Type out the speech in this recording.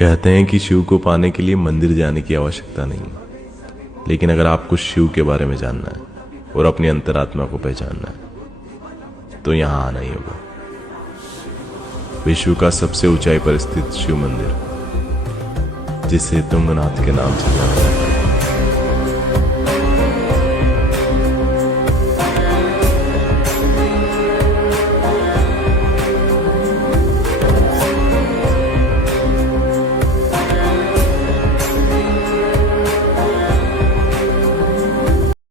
कहते हैं कि शिव को पाने के लिए मंदिर जाने की आवश्यकता नहीं, लेकिन अगर आपको शिव के बारे में जानना है और अपनी अंतरात्मा को पहचानना है तो यहां आना ही होगा। विश्व का सबसे ऊंचाई पर स्थित शिव मंदिर, जिसे तुंगनाथ के नाम से जाना जाता है।